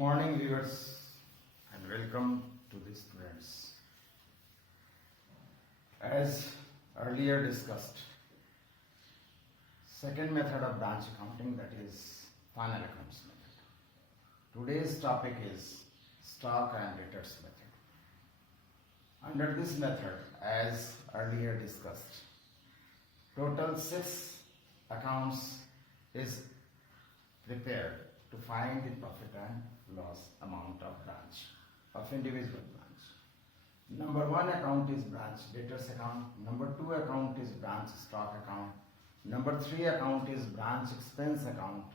morning viewers and welcome to the students. As earlier discussed, second method of branch accounting, that is final accounts method. Today's topic is stock and debtors method. Under this method, as earlier discussed, total 6 accounts is prepared to find the profit and loss amount of branch, of individual branch. Number 1 account is branch debtors account. Number 2 account is branch stock account. Number 3 account is branch expense account.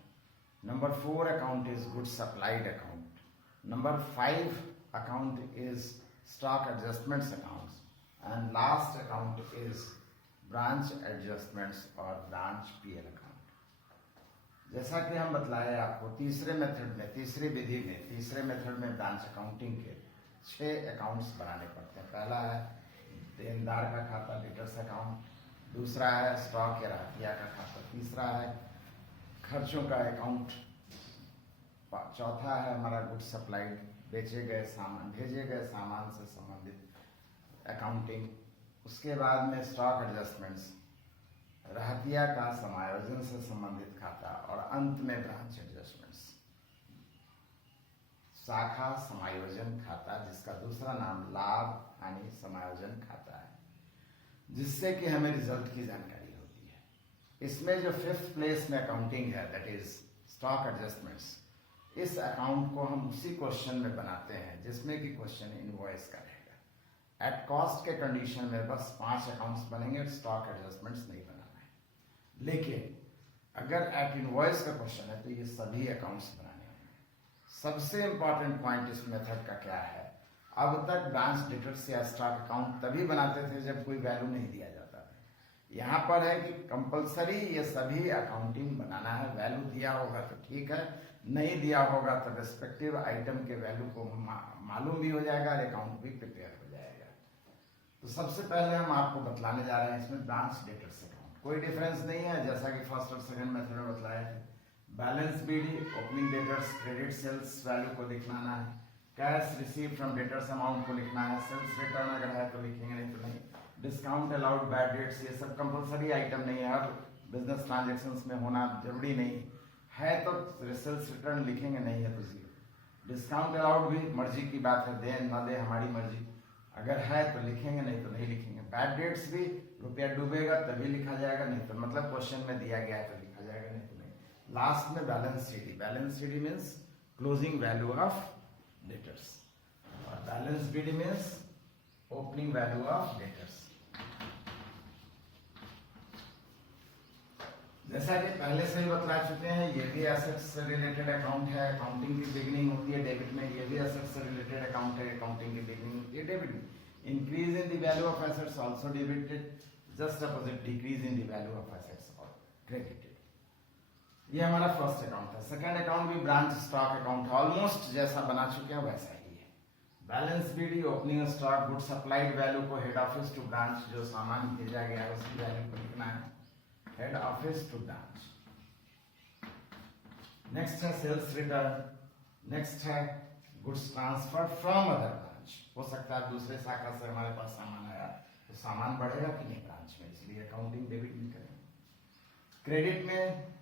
Number 4 account is goods supplied account. Number 5 account is stock adjustments accounts. And last account is branch adjustments or branch PL account. जैसा कि हम बतलाए आपको तीसरे method में, तीसरी विधि में, तीसरे मेथड में ब्रांच अकाउंटिंग के 6 अकाउंट्स बनाने पड़ते हैं। पहला है देनदार का खाता डेटर्स अकाउंट, दूसरा है स्टॉक या रहतिया का खाता, तीसरा है खर्चों का अकाउंट, चौथा है हमारा गुड्स सप्लाइड, बेचे गए सामान, भेजे गए सामान से संबंधित अकाउंटिंग, उसके बाद में स्टॉक एडजस्टमेंट्स, रहतिया का समायोजन से संबंधित खाता और अंत में ब्रांच एडजस्टमेंट्स, शाखा समायोजन खाता, जिसका दूसरा नाम लाभ हानि समायोजन खाता है, जिससे कि हमें रिजल्ट की जानकारी होती है। इसमें जो 5th प्लेस में अकाउंटिंग है, दैट इज स्टॉक एडजस्टमेंट्स, इस अकाउंट को हम उसी क्वेश्चन में बनाते हैं जिसमें कि क्वेश्चन इनवॉइस का रहेगा। एट कॉस्ट के कंडीशन में बस 5 अकाउंट्स बनेंगे, स्टॉक एडजस्टमेंट्स नहीं बनाना है। लेकिन अगर एट इनवॉइस का क्वेश्चन है तो ये सभी अकाउंट्स बनाने होंगे। सबसे इंपॉर्टेंट पॉइंट इस मेथड का क्या है, अब तक ब्रांच डिटेल्स या स्टॉक अकाउंट तभी बनाते थे जब कोई वैल्यू नहीं दिया जाता था। यहाँ पर है कि कंपलसरी ये सभी अकाउंटिंग बनाना है। वैल्यू दिया होगा तो ठीक है, नहीं दिया होगा तो रेस्पेक्टिव आइटम के वैल्यू को मालूम भी हो जाएगा और अकाउंट भी प्रिपेयर हो जाएगा। तो सबसे पहले हम आपको बतलाने जा रहे हैं इसमें ब्रांच डेटर्स अकाउंट। कोई डिफरेंस नहीं है, जैसा कि फर्स्ट और सेकंड मेथड में बतलाया थे। Balance BD, opening debtors, credit sales value को लिखना है, cash receive from debtors amount को लिखना है, सेल्स रिटर्न अगर है तो लिखेंगे, नहीं तो नहीं। डिस्काउंट अलाउड, बैड डेट्स, ये सब कंपलसरी आइटम नहीं है, हर बिजनेस ट्रांजेक्शन्स में होना जरूरी नहीं है। तो सेल्स रिटर्न लिखेंगे, नहीं है तो जीरो। डिस्काउंट अलाउड भी मर्जी की बात है, दे ना दे हमारी मर्जी, अगर है तो लिखेंगे, नहीं तो नहीं लिखेंगे। बैड डेट्स भी रुपया डूबेगा तभी लिखा जाएगा, नहीं तो मतलब क्वेश्चन में दिया गया है तो लिखा जाएगा, नहीं तो नहीं। लास्ट में balance CD, balance CD means closing value of debtors और balance BD means opening value of debtors. जैसा कि पहले से ही बतला चुके हैं, ये भी एसेट्स से रिलेटेड अकाउंट है। अकाउंटिंग की बिगनिंग होती है डेबिट में, ये भी एसेट्स से रिलेटेड अकाउंट है। अकाउंटिंग की बिगनिंग होती है डेबिट में। Increase in the value of assets also debited, just opposite decrease in the value of assets और क्रेडिटेड। ये हमारा फर्स्ट अकाउंट है। सेकंड अकाउंट भी ब्रांच स्टॉक अकाउंट ऑलमोस्ट जैसा बना चुके हैं वैसा ही है। Balance BD, opening stock, good supplied value को हेड ऑफिस टू ब्रांच, जो सामान भेजा गया है उसकी वैल्यू को लिखना है, head office to branch. Next है सेल्स रिटर्न, नेक्स्ट है goods transfer from other branch. हो सकता है दूसरे शाखा से हमारे पास सामान आया तो सामान बढ़ेगा कि नहीं ब्रांच में, इसलिए अकाउंटिंग डेबिट नहीं करेंगे। क्रेडिट में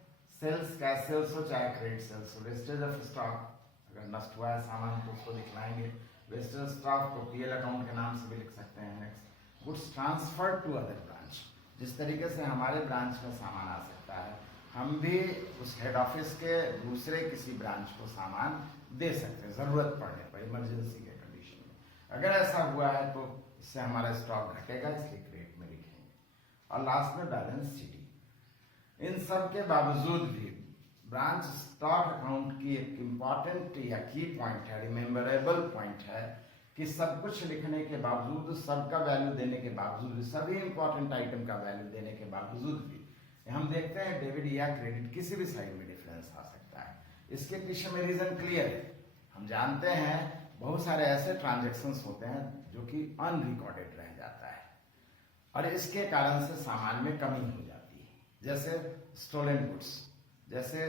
सेल्स, कैश सेल्स हो चाहे क्रेडिट सेल्स हो, वेस्टेज ऑफ स्टॉक, अगर नष्ट हुआ है सामान तो उसको दिखलाएंगे। वेस्टेज स्टॉक को पीएल अकाउंट के नाम से भी लिख सकते हैं। Next goods transfer to other branch, जिस तरीके से हमारे ब्रांच में सामान आ सकता है, हम भी उस हेड ऑफिस के दूसरे किसी ब्रांच को सामान दे सकते हैं जरूरत पड़ने पर, इमरजेंसी के कंडीशन में। अगर ऐसा हुआ है तो इससे हमारा स्टॉक घटेगा, इसलिए क्रेडिट में लिखेंगे। और लास्ट में बैलेंस सीडी। इन सब के बावजूद भी ब्रांच स्टॉक अकाउंट की एक इंपॉर्टेंट या की पॉइंट है, रिमेम्बरेबल पॉइंट है कि सब कुछ लिखने के बावजूद, सबका वैल्यू देने के बावजूद, सभी इंपॉर्टेंट आइटम का वैल्यू देने के बावजूद भी हम देखते हैं डेबिट या क्रेडिट किसी भी साइड में डिफरेंस आ सकता है। इसके पीछे में रीजन क्लियर है। हम जानते हैं बहुत सारे ऐसे ट्रांजेक्शन्स होते हैं जो कि अनरिकॉर्डेड रह जाता है और इसके कारण से सामान में कमी हो जाती है, जैसे स्टोलन गुड्स, जैसे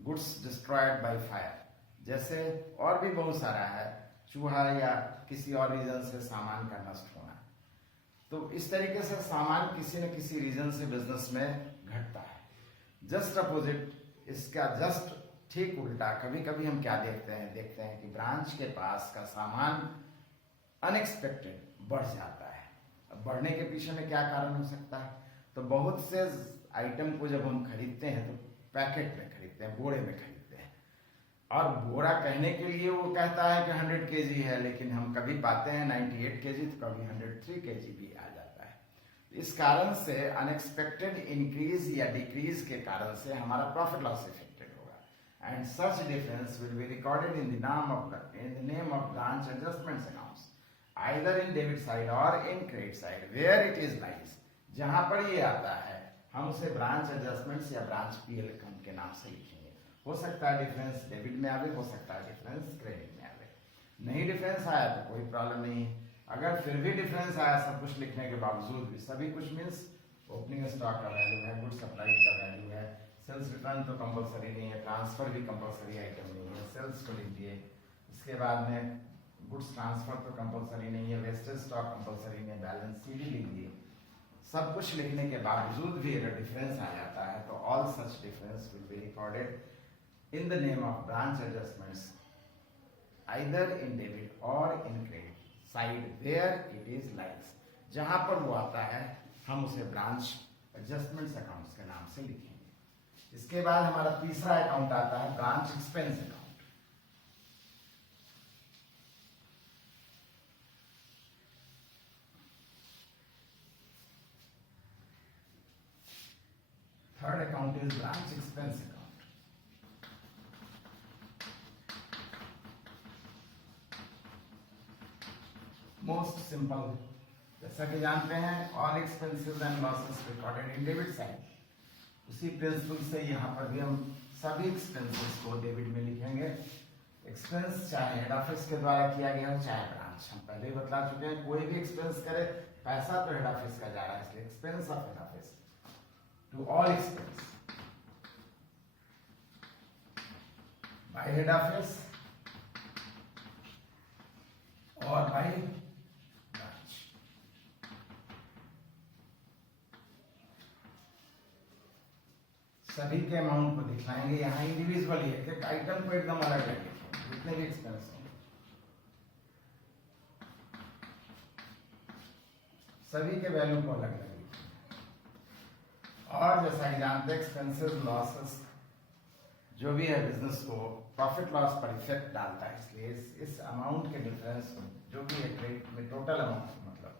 गुड्स डिस्ट्रॉयड बाय फायर, जैसे और भी बहुत सारा है, चूहा या किसी और रीजन से सामान का नष्ट होना। तो इस तरीके से सामान किसी न किसी रीजन से बिजनेस में घटता है। जस्ट अपोजिट, इसका जस्ट ठीक उल्टा, कभी कभी हम क्या देखते हैं कि ब्रांच के पास का सामान अनएक्सपेक्टेड बढ़ जाता है। अब बढ़ने के पीछे में क्या कारण हो सकता है? तो बहुत से आइटम को जब हम खरीदते हैं तो पैकेट में खरीदते हैं, बोरे में खरीदते हैं, और बोरा कहने के लिए वो कहता है कि 100 केजी है, लेकिन हम कभी पाते हैं 98 केजी, तो कभी 103 केजी भी आ जाता है। इस कारण से अनएक्सपेक्टेड इंक्रीज या डिक्रीज के कारण से हमारा प्रॉफिट लॉस इफेक्टेड होगा, and such difference will be recorded in the name of branch adjustments accounts, either in debit side और in credit side where it is lies. जहां पर ये आता है हम उसे ब्रांच एडजस्टमेंट्स या ब्रांच पीएल अकाउंट के नाम से लिखेंगे। हो सकता है डिफरेंस डेबिट में आवे, हो सकता है डिफरेंस क्रेडिट में आवे। नहीं डिफरेंस आया तो कोई प्रॉब्लम नहीं है। अगर फिर भी डिफरेंस आया सब कुछ लिखने के बावजूद भी, सभी कुछ मीन्स ओपनिंग स्टॉक का वैल्यू है, गुड सप्लाई का वैल्यू है, सेल्स रिटर्न तो कंपलसरी नहीं है, ट्रांसफर भी कंपलसरी आइटम नहीं है, सेल्स को लिख दिए। इसके बाद में गुड्स ट्रांसफर तो कंपलसरी नहीं है, वेस्टेज स्टॉक कंपलसरी नहीं है, बैलेंस शीट ही लिख दिए। सब कुछ लिखने के बावजूद भी अगर डिफरेंस आ जाता है तो all such difference will be recorded in the name of branch adjustments, either in debit और in credit side where it is lies. जहां पर वो आता है हम उसे ब्रांच एडजस्टमेंट्स अकाउंट्स के नाम से लिखेंगे। इसके बाद हमारा तीसरा अकाउंट आता है branch expense account. Third account is branch expense account. Most simple, जैसा कि जानते हैं all expenses and losses recorded in debit side। उसी प्रिंसिपल से यहाँ पर भी हम सभी एक्सपेंसेस को डेबिट में लिखेंगे। एक्सपेंस चाहे हेड ऑफिस के द्वारा किया गया हो चाहे ब्रांच, हम पहले ही बता चुके हैं कोई भी एक्सपेंस करे पैसा तो हेड ऑफिस का जा रहा है, इसलिए expense of head office to all expense by head office or by branch। सभी के अमाउंट को दिखलाएंगे यहाँ इंडिविजुअली, एक आइटम को एकदम अलग रखेंगे जितने भी एक्सपेंस होंगे सभी के वैल्यू को अलग अलग। और जैसा कि जानते हैं एक्सपेंसेस लॉसेस जो भी है बिजनेस को प्रॉफिट लॉस पर इफेक्ट डालता है, इसलिए इस अमाउंट के डिफरेंस जो भी है क्रेडिट में टोटल अमाउंट मतलब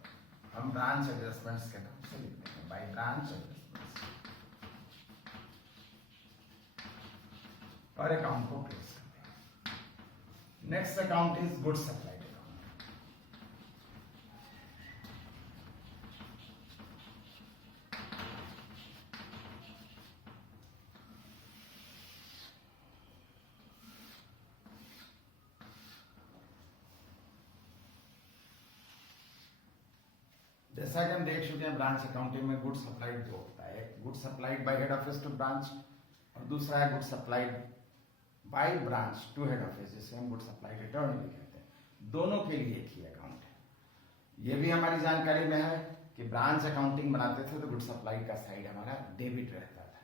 हम ब्रांच एडजस्टमेंट्स के नाम से लिखते हैं, बाय ब्रांच एडजस्टमेंट्स, और अकाउंट को क्लोज करते हैं। Next account is good supply. जैसा कि हम देख चुके हैं ब्रांच अकाउंटिंग में गुड सप्लाइड दो होता है, एक good supplied by head office to branch और दूसरा है good supplied by branch to head office, जिसे हम गुड सप्लाइड रिटर्न भी कहते हैं। दोनों के लिए एक ही अकाउंट है। ये भी हमारी जानकारी में है कि ब्रांच अकाउंटिंग बनाते थे तो गुड सप्लाइड का साइड हमारा डेबिट रहता था।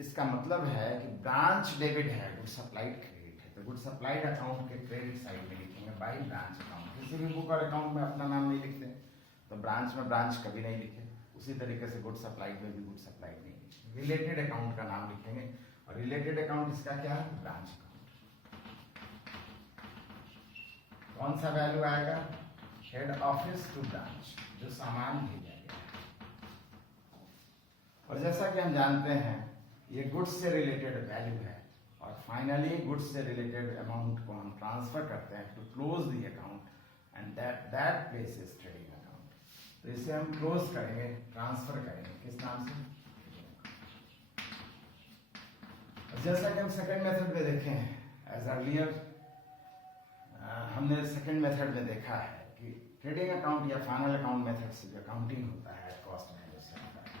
इसका मतलब है कि ब्रांच डेबिट है, गुड सप्लाइड क्रेडिट है, तो गुड सप्लाइड अकाउंट के क्रेडिट साइड में लिखेंगे बाय ब्रांच अकाउंट। किसी भी बुक और अकाउंट में अपना नाम नहीं लिखते तो ब्रांच में ब्रांच कभी नहीं लिखे, उसी तरीके से गुड सप्लाइड में भी गुड सप्लाइड नहीं लिखे, रिलेटेड अकाउंट का नाम लिखेंगे। और रिलेटेड अकाउंट इसका क्या है? Branch account. कौन सा वैल्यू आएगा? हेड ऑफिस टू ब्रांच, जो सामान भेजा गया। और जैसा कि हम जानते हैं ये गुड्स से रिलेटेड वैल्यू है, और फाइनली गुड्स से रिलेटेड अमाउंट को हम ट्रांसफर करते हैं to close the account, and that place is trading account. तो इसे हम क्लोज करेंगे, ट्रांसफर करेंगे, किस नाम से? जैसा कि हम सेकंड मेथड में देखे हैं एज अर्लियर, हमने सेकंड मेथड में देखा है कि ट्रेडिंग अकाउंट या फाइनल अकाउंट मेथड से जो अकाउंटिंग होता है कॉस्ट वैल्यू से होता है।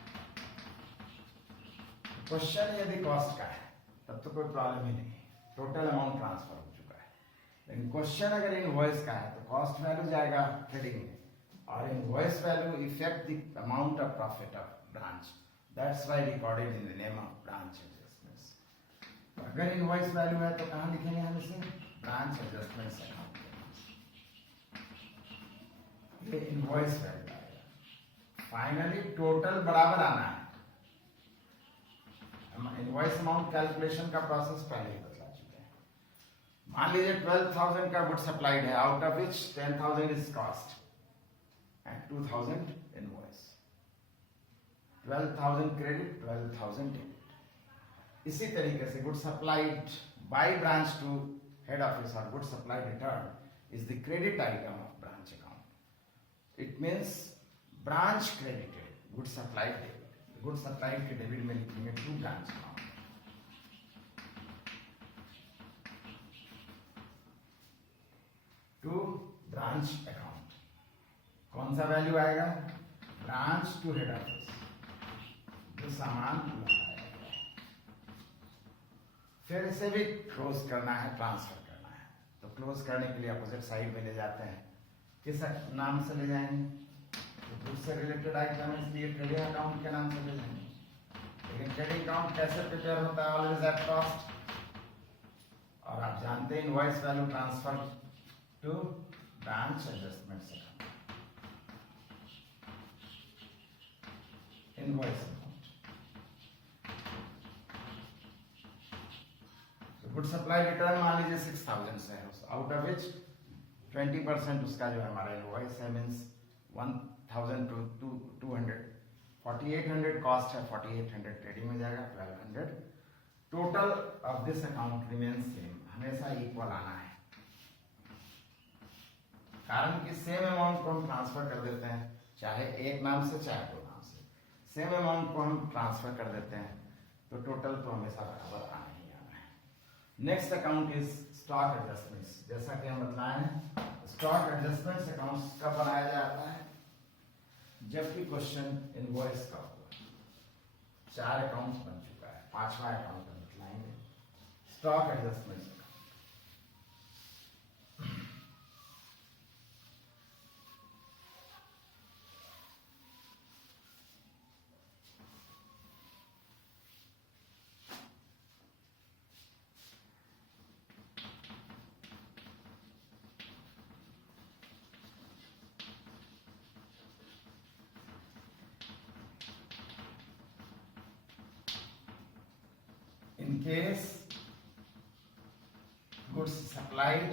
क्वेश्चन यदि कॉस्ट का है तब तो कोई प्रॉब्लम ही नहीं है, टोटल अमाउंट ट्रांसफर हो चुका है। लेकिन क्वेश्चन अगर इनवॉइस का है तो कॉस्ट वैल्यू जाएगा ट्रेडिंग में, और invoice value effect the amount of profit of branch, that's why recorded in the name of branch adjustments. तो अगर इनवॉइस वैल्यू है तो कहां लिखेंगे हम इसे? Branch adjustments account. ये इनवॉइस वैल्यू आएगा। फाइनली टोटल बराबर आना है। इनवॉइस अमाउंट कैलकुलेशन का प्रोसेस पहले ही बता चुके हैं। मान लीजिए 12,000 का गुड सप्लाइड है, out of which 10,000 is cost and 2,000 invoice. 12,000 credit, 12,000 debit. इसी तरीके से good supplied by branch to head office और good supplied return is the credit item of branch account. It means branch credited good supplied debit. Good supplied के debit में लिखेंगे to branch account. To branch account कौन सा value आएगा? Branch to head office, जो सामान लगाया गया। फिर इसे भी क्लोज करना है, ट्रांसफर करना है। तो क्लोज करने के लिए अपोजिट साइड में ले जाते हैं। किस नाम से ले जाएंगे? उससे रिलेटेड आइटम, इसलिए ट्रेडिंग अकाउंट के नाम से ले जाएंगे। लेकिन ट्रेडिंग अकाउंट कैसे प्रिपेयर होता है? Always at cost. और आप जानते हैं invoice value transfer to branch adjustments account. Invoice account good supply return मान लीजिए 6,000 से है, आउट ऑफ विच 20% उसका जो है हमारा इनवॉइस है, मीन्स 1,000 to 200, 4,800 कॉस्ट है, 4,800 ट्रेडिंग में जाएगा, 1,200। Total of this account remains same, हमेशा इक्वल आना है। कारण कि सेम अमाउंट को हम ट्रांसफर कर देते हैं, चाहे एक नाम से चाहे दो नाम से, सेम अमाउंट को हम ट्रांसफर कर देते हैं, तो टोटल तो हमेशा बराबर आना ही आना है। Next account is stock adjustments. जैसा कि हम बताए हैं, स्टॉक एडजस्टमेंट्स अकाउंट्स कब बनाया जाता है? जबकि क्वेश्चन इनवॉइस का होगा। 4 अकाउंट बन चुका है, 5वां अकाउंट हम बताएंगे stock adjustments. In case goods supplied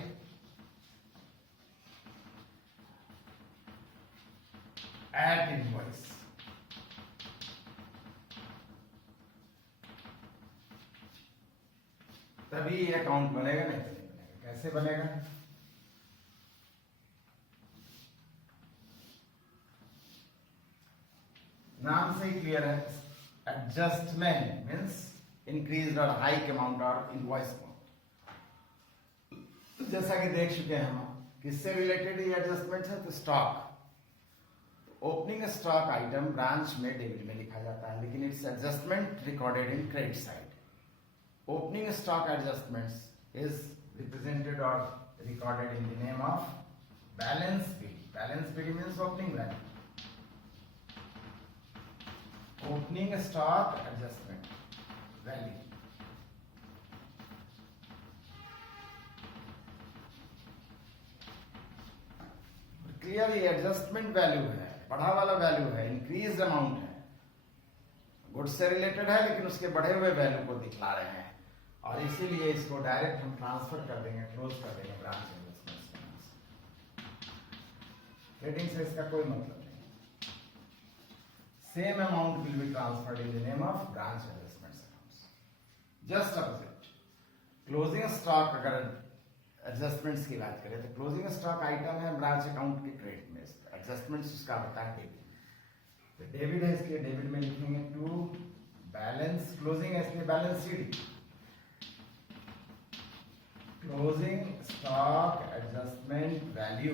at invoice, तभी ये अकाउंट बनेगा, नहीं तो नहीं बनेगा। कैसे बनेगा? नाम से ही क्लियर है, एडजस्टमेंट मीन्स इंक्रीज और हाइक अमाउंट और इनवॉइस अमाउंट। जैसा कि देख चुके हैं हम, किससे रिलेटेड ये एडजस्टमेंट है? तो stock. Opening stock item branch में डेबिट में लिखा जाता है, लेकिन it's adjustment recorded in credit side. Opening stock adjustments is represented और recorded in the name of balance bill. Balance bill means opening value. Opening stock adjustment value clearly adjustment value है, बढ़ा वाला value है, increase amount है, goods से related है, लेकिन उसके बढ़े हुए वैल्यू को दिखला रहे हैं, और इसीलिए इसको डायरेक्ट हम ट्रांसफर कर देंगे, क्लोज कर देंगे ब्रांच इन्वेस्टमेंट्स। ट्रेडिंग से इसका कोई मतलब नहीं। Same amount will be transferred in the name of branch investments accounts. Just opposite closing stock, अगर एडजस्टमेंट्स की बात करें तो क्लोजिंग स्टॉक आइटम है ब्रांच अकाउंट के क्रेडिट में, एडजस्टमेंट्स उसका होता है डेबिट। तो डेबिट है, इसलिए डेबिट में लिखेंगे टू बैलेंस। क्लोजिंग है इसलिए balance sheet. Closing stock adjustment value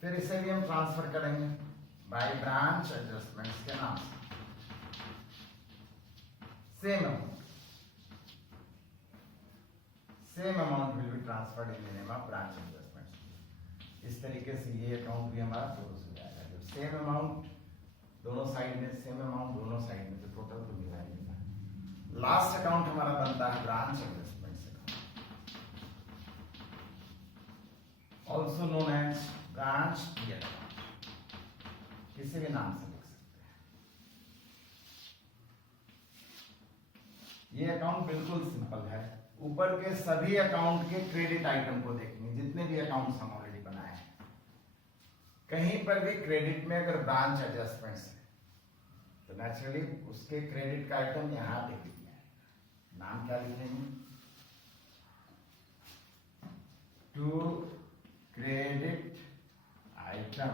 फिर इसे भी हम ट्रांसफर करेंगे बाय ब्रांच एडजस्टमेंट्स के नाम से same amount will be transferred in the name of branch adjustments. इस तरीके से ये अकाउंट भी हमारा क्लोज हो जाएगा। जब सेम अमाउंट दोनों साइड में, सेम अमाउंट दोनों साइड में, तो टोटल तो मिला ही मिला। लास्ट अकाउंट हमारा बनता है branch adjustments account, also known as branch PL account, किसी भी नाम से लिख सकते हैं। ये अकाउंट बिल्कुल सिंपल है। ऊपर के सभी अकाउंट के क्रेडिट आइटम को देखेंगे, जितने भी अकाउंट्स हम ऑलरेडी बनाए हैं, कहीं पर भी क्रेडिट में अगर ब्रांच एडजस्टमेंट्स है तो नेचुरली उसके क्रेडिट का आइटम यहां पे लिखना है। नाम क्या लिखेंगे? To credit item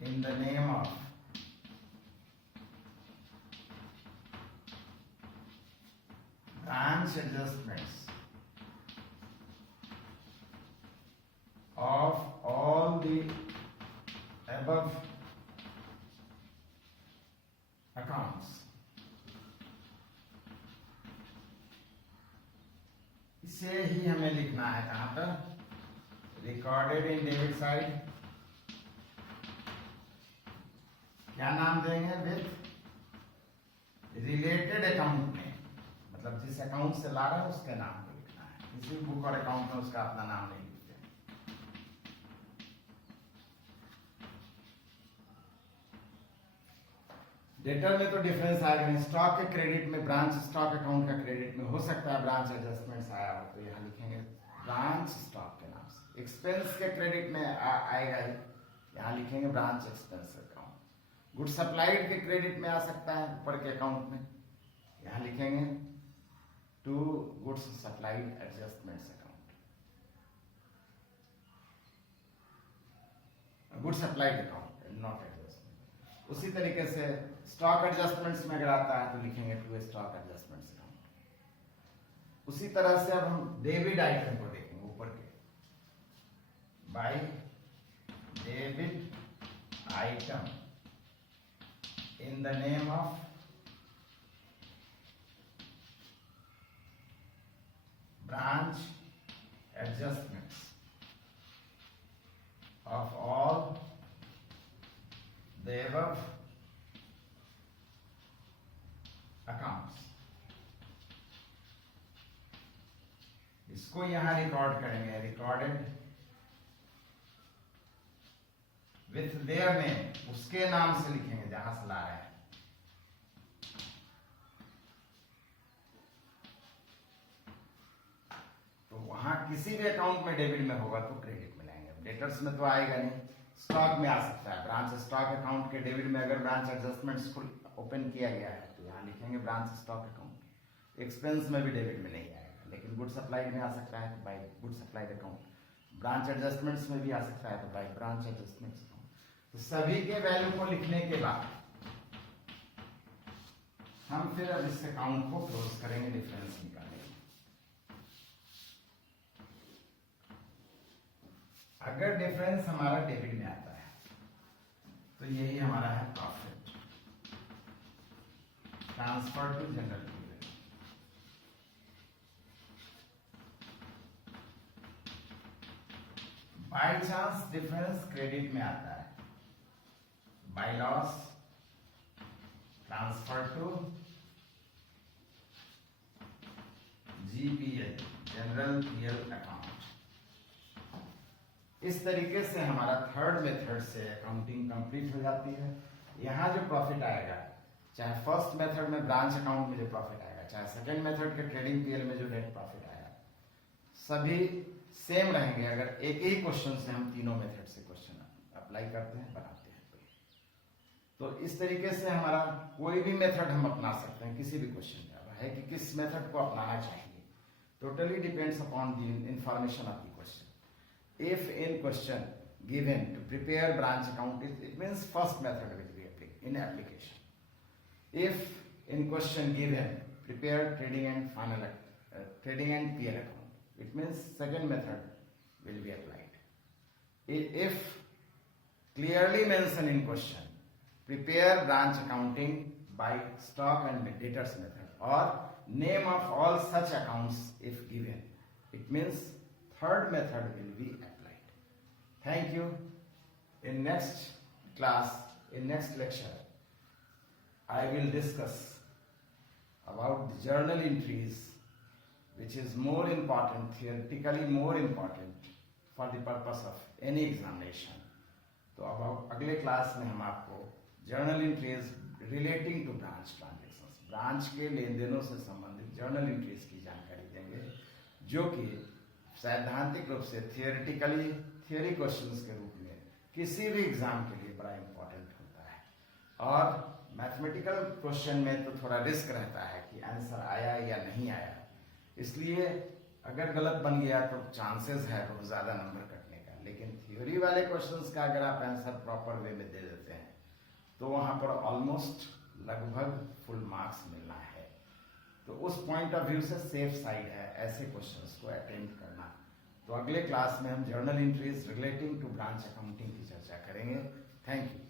in the name of branch adjustments of all the above accounts। इसे ही हमें लिखना है कहां पर? Recorded in debit side. क्या नाम देंगे? विथ रिलेटेड अकाउंट में, मतलब जिस अकाउंट से ला रहा है उसके नाम को लिखना है। किसी बुक और अकाउंट में उसका अपना नाम नहीं लिखते। डेटर में तो डिफरेंस आएगा नहीं। स्टॉक के क्रेडिट में, ब्रांच स्टॉक अकाउंट का क्रेडिट में हो सकता है ब्रांच एडजस्टमेंट्स आया हो, तो यहाँ लिखेंगे ब्रांच स्टॉक के नाम से। एक्सपेंस के क्रेडिट में आएगा ही, यहाँ लिखेंगे branch expense account. Good supplied के क्रेडिट में आ सकता है ऊपर के अकाउंट में, यहां लिखेंगे to goods supplied adjustments account, good supplied account, not adjustment. उसी तरीके से स्टॉक एडजस्टमेंट्स में अगर आता है तो लिखेंगे टू स्टॉक एडजस्टमेंट्स अकाउंट। उसी तरह से अब हम डेबिट आइटम को देखेंगे ऊपर के, by debit item in the name of branch adjustments of all the above accounts। इसको यहां रिकॉर्ड करेंगे, रिकॉर्डेड विथ देयर नेम, उसके नाम से लिखेंगे जहां से ला रहे हैं। तो वहां किसी भी अकाउंट में डेबिट में होगा तो क्रेडिट में लाएंगे। डेटर्स में तो आएगा नहीं, स्टॉक में आ सकता है। ब्रांच स्टॉक अकाउंट के डेबिट में अगर ब्रांच एडजस्टमेंट्स को ओपन किया गया है तो यहाँ लिखेंगे ब्रांच स्टॉक अकाउंट। एक्सपेंस में भी डेबिट में नहीं आएगा, लेकिन गुड सप्लाइड में आ सकता है तो by good supplied account. Branch adjustments में भी आ सकता है तो बाय ब्रांच एडजस्टमेंट्स। तो सभी के वैल्यू को लिखने के बाद हम फिर अब इस अकाउंट को क्लोज करेंगे डिफरेंस निकालेंगे। अगर डिफरेंस हमारा डेबिट में आता है तो यही हमारा है profit transfer to general period. By chance difference credit में आता है, by loss transfer to GPL general PL account. इस तरीके से हमारा थर्ड मेथड से अकाउंटिंग कंप्लीट हो जाती है। यहां जो प्रॉफिट आएगा, चाहे फर्स्ट मेथड में ब्रांच अकाउंट में जो प्रॉफिट आएगा, चाहे सेकंड मेथड के ट्रेडिंग पीएल में जो नेट प्रॉफिट आएगा, सभी सेम रहेंगे अगर एक ही क्वेश्चन से हम तीनों मेथड से क्वेश्चन अप्लाई करते हैं, बनाते हैं। तो इस तरीके से हमारा कोई भी मेथड हम अपना सकते हैं किसी भी क्वेश्चन में। अब है कि किस मेथड को अपनाना चाहिए, totally depends upon the information of the question. If in question given to prepare branch account, it means first method will be in application. If in question given prepare trading and final trading and PL account, it means second method will be applied. If clearly mention in question. Prepare branch accounting by stock and debtors method, or name of all such accounts if given. It means third method will be applied. Thank you. In next class, in next lecture, I will discuss about the journal entries, which is more important, theoretically more important for the purpose of any examination. तो अब अगले class में हम आपको journal entries relating to branch transactions, branch के लेन देनों से संबंधित जर्नल एंट्रीज की जानकारी देंगे, जो कि सैद्धांतिक रूप से थियोरी क्वेश्चंस के रूप में किसी भी एग्जाम के लिए बड़ा इंपॉर्टेंट होता है। और मैथमेटिकल क्वेश्चन में तो थोड़ा रिस्क रहता है कि आंसर आया या नहीं आया, इसलिए अगर गलत बन गया तो चांसेस है बहुत ज़्यादा नंबर कटने का। लेकिन थ्योरी वाले क्वेश्चंस का अगर आप आंसर प्रॉपर वे में दे देते हैं तो वहाँ पर ऑलमोस्ट लगभग फुल मार्क्स मिलना है। तो उस पॉइंट ऑफ व्यू से सेफ साइड है ऐसे क्वेश्चंस को अटेम्प्ट करना। तो अगले क्लास में हम journal entries relating to branch accounting की चर्चा करेंगे। Thank you.